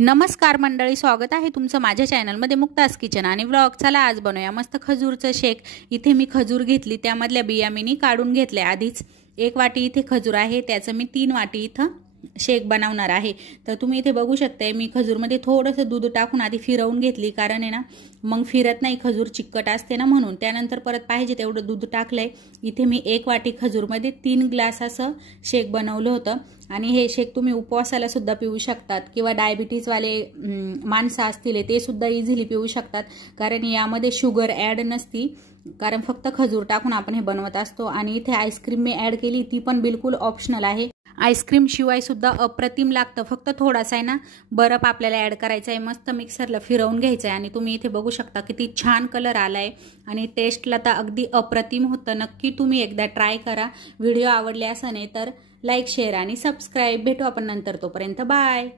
नमस्कार मंडळी, स्वागत आहे तुमचं माझ्या चॅनलमध्ये मुक्तास किचन आणि व्लॉग। चला आज बनवूया मस्त खजूरचं शेक। इथे मी खजूर घेतली, त्यामधल्या बिया मी काढून घेतल्या आधीच। 1 वाटी इथे खजूर आहे, त्याचं मी 3 वाटी इथं शेक बनवणार आहे। तर तुम्ही इथे बघू शकता मी खजूरमध्ये थोडंसं दूध टाकून आधी फिरवून घेतली, कारण आहे ना मग फिरत नाही, खजूर चिकट असते ना म्हणून। त्यानंतर परत पाहिजे तेवढं दूध टाकलंय। इथे मी 1 वाटी खजूरमध्ये 3 ग्लास असं शेक बनवलं होतं। आणि हे शेक तुम्ही उपवासाला सुद्धा पिऊ शकतात किंवा डायबिटीज वाले माणसं असतील ते सुद्धा इझिली पिऊ शकतात, कारण यामध्ये शुगर ॲड नसती, कारण फक्त खजूर टाकून आपण हे बनवत असतो। आणि इथे आईस्क्रीम मी ॲड केली, ती पण बिलकुल ऑप्शनल आहे। आईस्क्रीम शिवाय सुद्धा अप्रतिम लागतं, फक्त थोडासा आहे ना बर्फ आपल्याला ॲड करायचा आहे, मस्त मिक्सरला फिरवून घ्यायचं आहे। आणि तुम्ही इथे बघू शकता किती छान कलर आलाय आणि टेस्टला तर अगदी अप्रतिम होतं। नक्की तुम्ही एकदा ट्राय करा। व्हिडिओ आवडले असेल तर लाईक, शेअर आणि सबस्क्राईब। भेटू आपण नंतर, तोपर्यंत बाय।